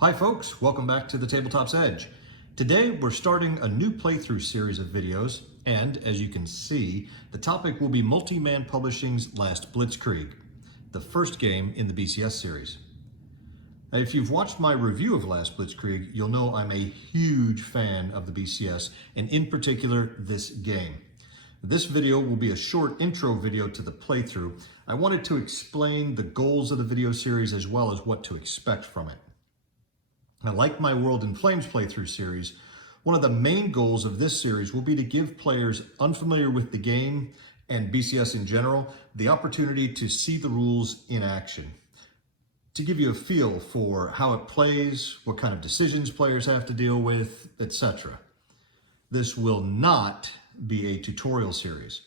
Hi folks, welcome back to the Tabletop's Edge. Today we're starting a new playthrough series of videos, and as you can see, the topic will be Multi-Man Publishing's Last Blitzkrieg, the first game in the BCS series. Now, if you've watched my review of Last Blitzkrieg, you'll know I'm a huge fan of the BCS, and in particular, this game. This video will be a short intro video to the playthrough. I wanted to explain the goals of the video series as well as what to expect from it. Now, like my World in Flames playthrough series, one of the main goals of this series will be to give players unfamiliar with the game and BCS in general the opportunity to see the rules in action, to give you a feel for how it plays, what kind of decisions players have to deal with, etc. This will not be a tutorial series,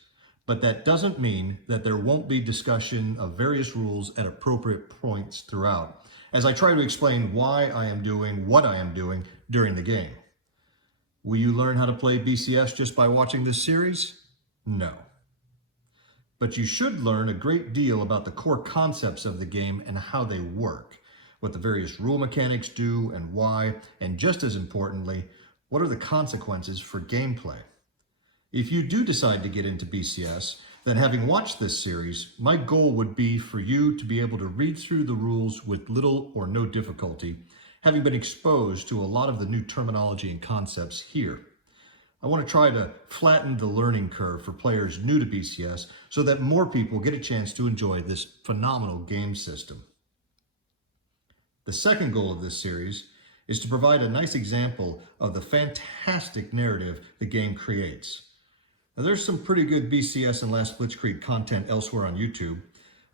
but that doesn't mean that there won't be discussion of various rules at appropriate points throughout, as I try to explain why I am doing what I am doing during the game. Will you learn how to play BCS just by watching this series? No. But you should learn a great deal about the core concepts of the game and how they work, what the various rule mechanics do and why, and just as importantly, what are the consequences for gameplay. If you do decide to get into BCS, then having watched this series, my goal would be for you to be able to read through the rules with little or no difficulty, having been exposed to a lot of the new terminology and concepts here. I want to try to flatten the learning curve for players new to BCS so that more people get a chance to enjoy this phenomenal game system. The second goal of this series is to provide a nice example of the fantastic narrative the game creates. Now, there's some pretty good BCS and Last Blitzkrieg content elsewhere on YouTube.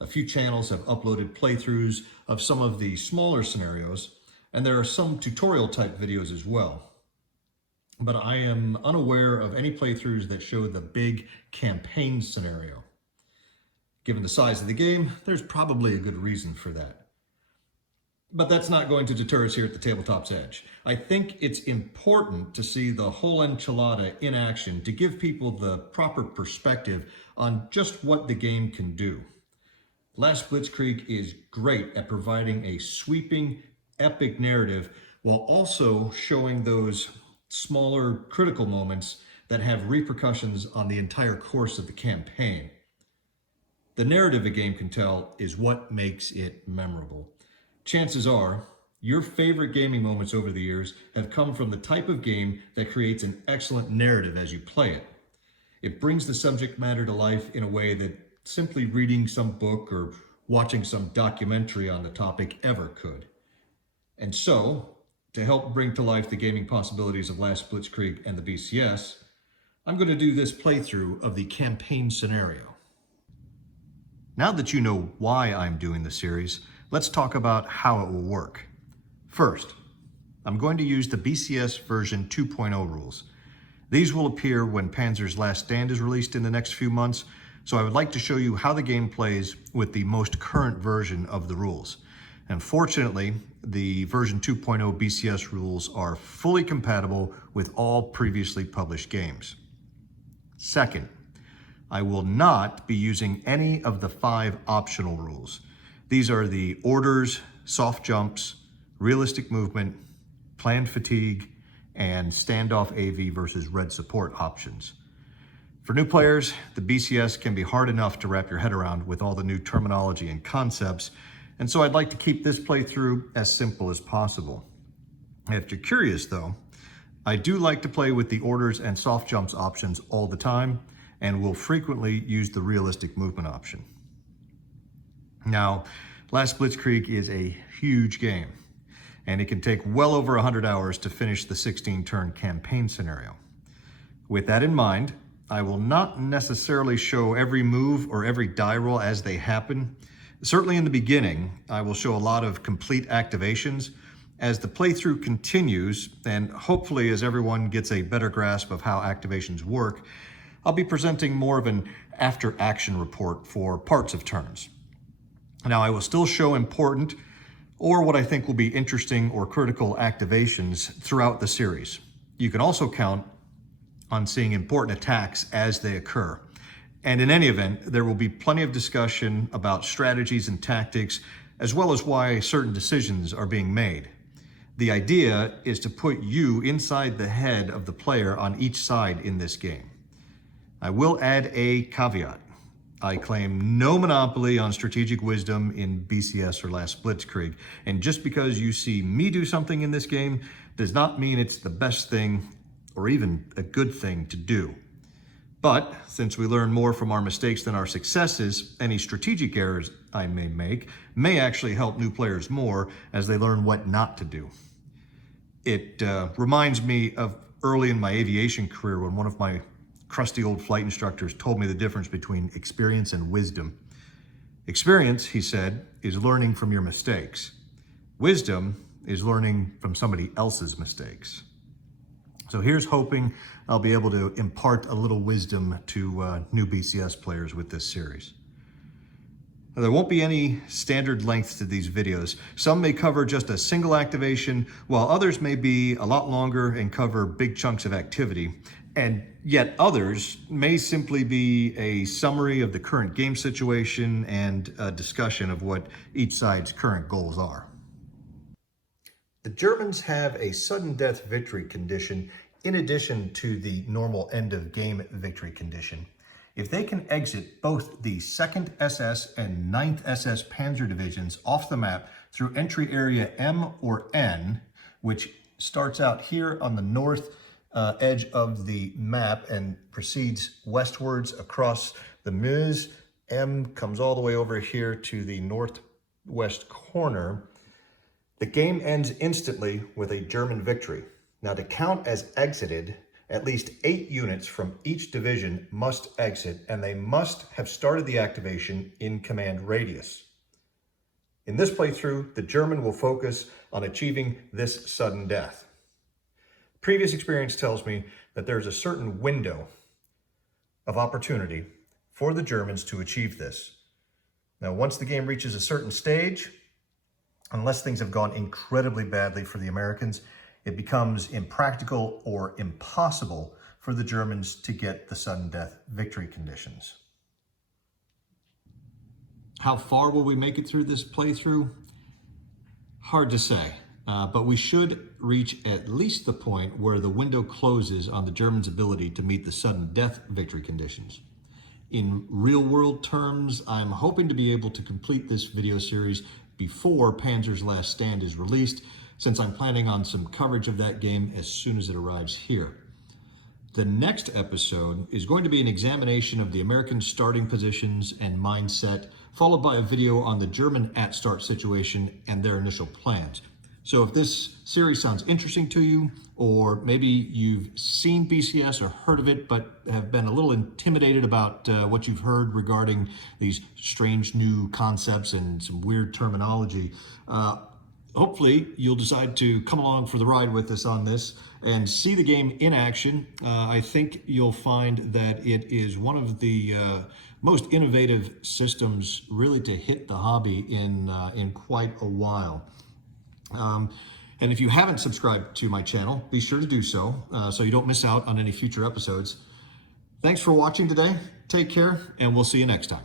A few channels have uploaded playthroughs of some of the smaller scenarios, and there are some tutorial type videos as well. But I am unaware of any playthroughs that show the big campaign scenario. Given the size of the game, there's probably a good reason for that. But that's not going to deter us here at the Tabletop's Edge. I think it's important to see the whole enchilada in action to give people the proper perspective on just what the game can do. Last Blitzkrieg is great at providing a sweeping, epic narrative while also showing those smaller critical moments that have repercussions on the entire course of the campaign. The narrative a game can tell is what makes it memorable. Chances are, your favorite gaming moments over the years have come from the type of game that creates an excellent narrative as you play it. It brings the subject matter to life in a way that simply reading some book or watching some documentary on the topic ever could. And so, to help bring to life the gaming possibilities of Last Blitzkrieg and the BCS, I'm going to do this playthrough of the campaign scenario. Now that you know why I'm doing the series, let's talk about how it will work. First, I'm going to use the BCS version 2.0 rules. These will appear when Panzer's Last Stand is released in the next few months, so I would like to show you how the game plays with the most current version of the rules. And fortunately, the version 2.0 BCS rules are fully compatible with all previously published games. Second, I will not be using any of the 5 optional rules. These are the orders, soft jumps, realistic movement, planned fatigue, and standoff AV versus red support options. For new players, the BCS can be hard enough to wrap your head around with all the new terminology and concepts, and so I'd like to keep this playthrough as simple as possible. If you're curious though, I do like to play with the orders and soft jumps options all the time, and will frequently use the realistic movement option. Now, Last Blitzkrieg is a huge game, and it can take well over 100 hours to finish the 16-turn campaign scenario. With that in mind, I will not necessarily show every move or every die roll as they happen. Certainly in the beginning, I will show a lot of complete activations. As the playthrough continues, and hopefully as everyone gets a better grasp of how activations work, I'll be presenting more of an after-action report for parts of turns. Now, I will still show important, or what I think will be interesting or critical activations throughout the series. You can also count on seeing important attacks as they occur. And in any event, there will be plenty of discussion about strategies and tactics, as well as why certain decisions are being made. The idea is to put you inside the head of the player on each side in this game. I will add a caveat. I claim no monopoly on strategic wisdom in BCS or last Blitzkrieg, and just because you see me do something in this game does not mean it's the best thing or even a good thing to do. But since we learn more from our mistakes than our successes, any strategic errors I may make may actually help new players more as they learn what not to do. It reminds me of early in my aviation career when one of my crusty old flight instructors told me the difference between experience and wisdom. Experience, he said, is learning from your mistakes. Wisdom is learning from somebody else's mistakes. So here's hoping I'll be able to impart a little wisdom to new BCS players with this series. Now, there won't be any standard length to these videos. Some may cover just a single activation, while others may be a lot longer and cover big chunks of activity. And yet others may simply be a summary of the current game situation and a discussion of what each side's current goals are. The Germans have a sudden death victory condition in addition to the normal end of game victory condition. If they can exit both the 2nd SS and 9th SS Panzer divisions off the map through entry area M or N, which starts out here on the north edge of the map and proceeds westwards across the Meuse. M comes all the way over here to the northwest corner. The game ends instantly with a German victory. Now, to count as exited, at least 8 units from each division must exit, and they must have started the activation in command radius. In this playthrough, the German will focus on achieving this sudden death. Previous experience tells me that there's a certain window of opportunity for the Germans to achieve this. Now, once the game reaches a certain stage, unless things have gone incredibly badly for the Americans, it becomes impractical or impossible for the Germans to get the sudden death victory conditions. How far will we make it through this playthrough? Hard to say, but we should reach at least the point where the window closes on the Germans' ability to meet the sudden death victory conditions. In real-world terms, I'm hoping to be able to complete this video series before Panzer's Last Stand is released, since I'm planning on some coverage of that game as soon as it arrives here. The next episode is going to be an examination of the American starting positions and mindset, followed by a video on the German at-start situation and their initial plans. So if this series sounds interesting to you, or maybe you've seen BCS or heard of it, but have been a little intimidated about what you've heard regarding these strange new concepts and some weird terminology, hopefully you'll decide to come along for the ride with us on this and see the game in action. I think you'll find that it is one of the most innovative systems really to hit the hobby in quite a while. And if you haven't subscribed to my channel, be sure to do so, so you don't miss out on any future episodes. Thanks for watching today. Take care, and we'll see you next time.